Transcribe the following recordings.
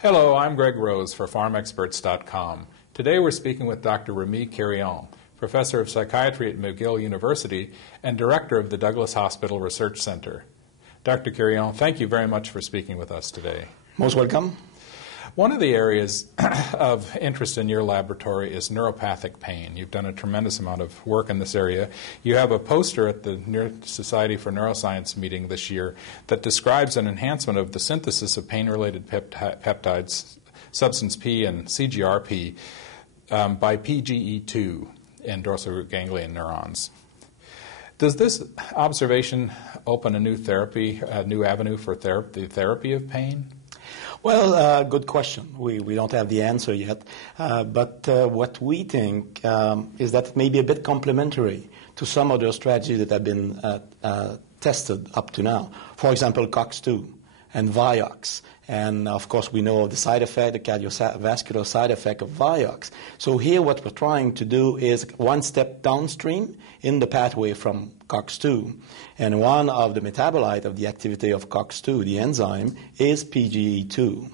Hello, I'm Greg Rose for PharmExperts.com. Today we're speaking with Dr. Remy Quirion, Professor of Psychiatry at McGill University and Director of the Douglas Hospital Research Center. Dr. Quirion, thank you very much for speaking with us today. Most welcome. One of the areas of interest in your laboratory is neuropathic pain. You've done a tremendous amount of work in this area. You have a poster at the Society for Neuroscience meeting this year that describes an enhancement of the synthesis of pain-related peptides, substance P and CGRP, by PGE2 in dorsal root ganglion neurons. Does this observation open a new avenue for the therapy of pain? Well, good question. We don't have the answer yet. But what we think is that it may be a bit complementary to some other strategies that have been tested up to now. For example, COX-2 and Vioxx. And, of course, we know of the side effect, the cardiovascular side effect of Vioxx. So here what we're trying to do is one step downstream in the pathway from COX-2. And one of the metabolites of the activity of COX-2, the enzyme, is PGE2.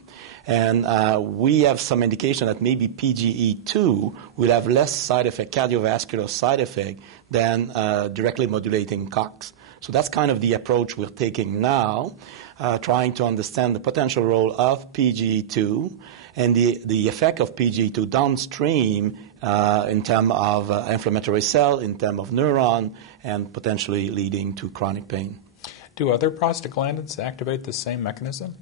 And we have some indication that maybe PGE2 will have less side effect, cardiovascular side effect, than directly modulating COX. So that's kind of the approach we're taking now. Trying to understand the potential role of PGE2 and the effect of PGE2 downstream in terms of inflammatory cell, in terms of neuron, and potentially leading to chronic pain. Do other prostaglandins activate the same mechanism?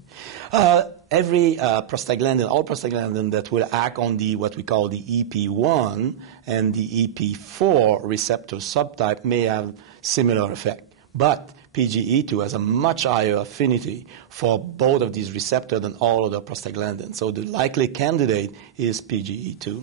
Every prostaglandin, all prostaglandin that will act on what we call the EP1 and the EP4 receptor subtype may have similar effect. But PGE2 has a much higher affinity for both of these receptors than all other prostaglandins. So the likely candidate is PGE2.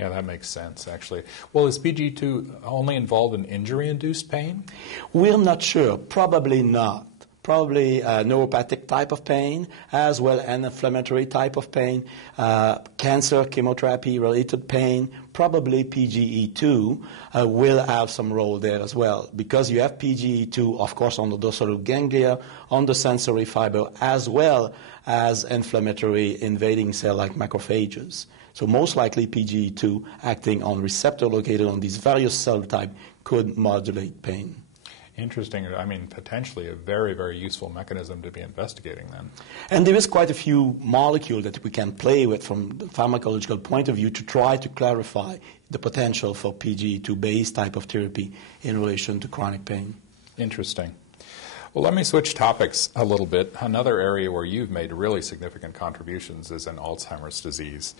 Yeah, that makes sense, actually. Well, is PGE2 only involved in injury-induced pain? We're not sure. Probably not. Probably a neuropathic type of pain, as well an inflammatory type of pain, cancer, chemotherapy-related pain. Probably PGE2 will have some role there as well, because you have PGE2, of course, on the dorsal root ganglia, on the sensory fiber, as well as inflammatory invading cell like macrophages. So most likely PGE2 acting on receptor located on these various cell types could modulate pain. Interesting. I mean, potentially a very, very useful mechanism to be investigating then. And there is quite a few molecules that we can play with from the pharmacological point of view to try to clarify the potential for PGE2-based type of therapy in relation to chronic pain. Interesting. Well, let me switch topics a little bit. Another area where you've made really significant contributions is in Alzheimer's disease.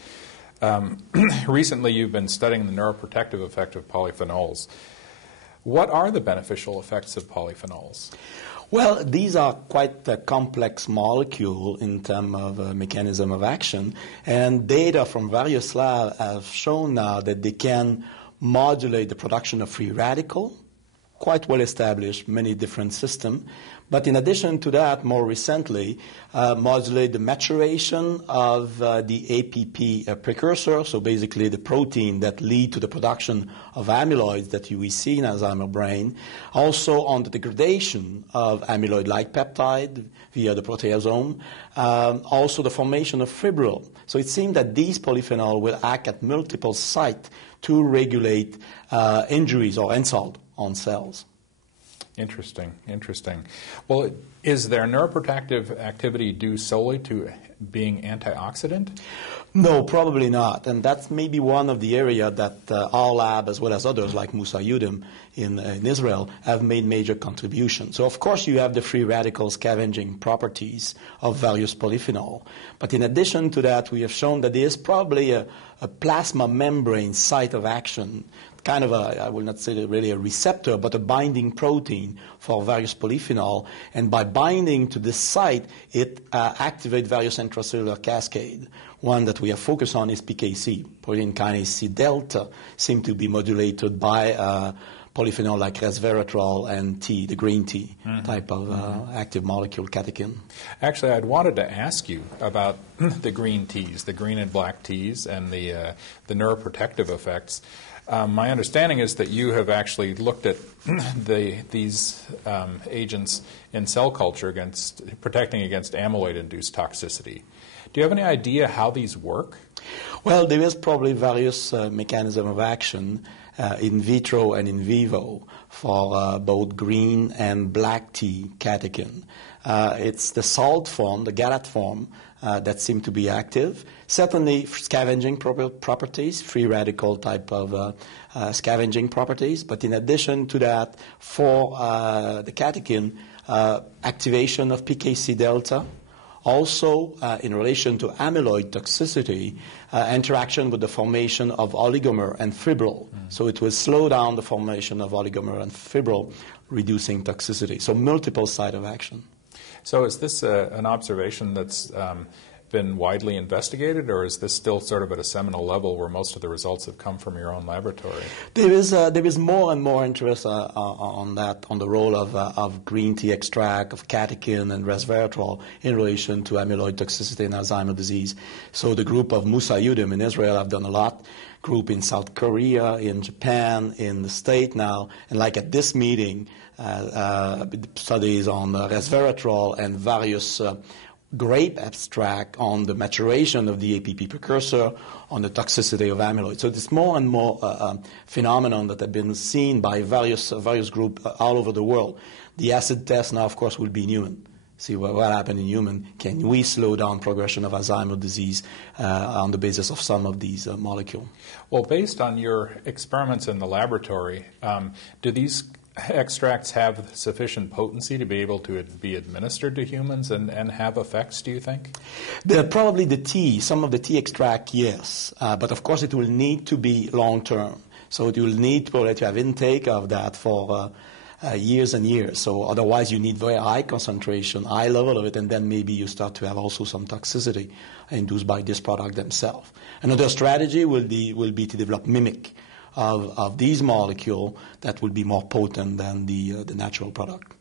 Recently, you've been studying the neuroprotective effect of polyphenols. What are the beneficial effects of polyphenols? Well, these are quite a complex molecule in terms of mechanism of action, and data from various labs have shown now that they can modulate the production of free radical, quite well established, many different systems. But in addition to that, more recently, modulate the maturation of the APP precursor, so basically the protein that lead to the production of amyloids that we see in Alzheimer's brain. Also on the degradation of amyloid-like peptide via the proteasome. Also the formation of fibril. So it seems that these polyphenols will act at multiple sites to regulate injuries or insult on cells. Interesting, interesting. Well, is their neuroprotective activity due solely to being antioxidant? No, probably not. And that's maybe one of the areas that our lab, as well as others like Musa Yudim in Israel, have made major contributions. So, of course, you have the free radical scavenging properties of various polyphenol. But in addition to that, we have shown that there is probably a plasma membrane site of action, kind of I will not say really a receptor, but a binding protein for various polyphenol. And by binding to this site, it activates various intracellular cascade. One that we are focused on is PKC, protein kinase C delta, seem to be modulated by polyphenol like resveratrol and tea, the green tea type of active molecule catechin. Actually, I'd wanted to ask you about the green teas, the green and black teas, and the neuroprotective effects. My understanding is that you have actually looked at these agents in cell culture protecting against amyloid-induced toxicity. Do you have any idea how these work? Well, there is probably various mechanisms of action in vitro and in vivo for both green and black tea catechin. It's the salt form, the galate form, that seem to be active. Certainly scavenging properties, free radical type of scavenging properties. But in addition to that, for the catechin, activation of PKC delta. Also, in relation to amyloid toxicity, interaction with the formation of oligomer and fibril. So it will slow down the formation of oligomer and fibril, reducing toxicity. So multiple site of action. So is this an observation that's been widely investigated, or is this still sort of at a seminal level where most of the results have come from your own laboratory? There is more and more interest on that, on the role of green tea extract, of catechin and resveratrol in relation to amyloid toxicity in Alzheimer's disease. So the group of Musa Yudim in Israel have done a lot. Group in South Korea, in Japan, in the States now, and like at this meeting, studies on resveratrol and various grape abstract on the maturation of the APP precursor, on the toxicity of amyloid. So there's more and more phenomenon that have been seen by various groups all over the world. The acid test now, of course, will be in human. See what happened in human. Can we slow down progression of Alzheimer's disease on the basis of some of these molecules? Well, based on your experiments in the laboratory, do these extracts have sufficient potency to be able to be administered to humans and have effects, do you think? Probably the tea, some of the tea extract, yes. But of course it will need to be long-term. So you will need to have intake of that for years and years. So otherwise you need very high concentration, high level of it, and then maybe you start to have also some toxicity induced by this product themselves. Another strategy will be to develop mimic of these molecules that will be more potent than the natural product.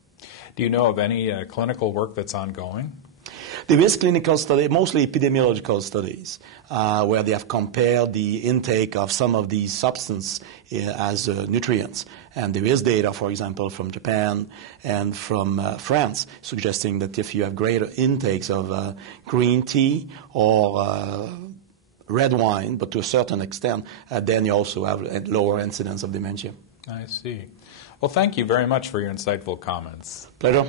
Do you know of any clinical work that's ongoing? There is clinical study, mostly epidemiological studies, where they have compared the intake of some of these substances as nutrients. And there is data, for example, from Japan and from France, suggesting that if you have greater intakes of green tea or red wine, but to a certain extent, then you also have a lower incidence of dementia. I see. Well, thank you very much for your insightful comments. Pleasure.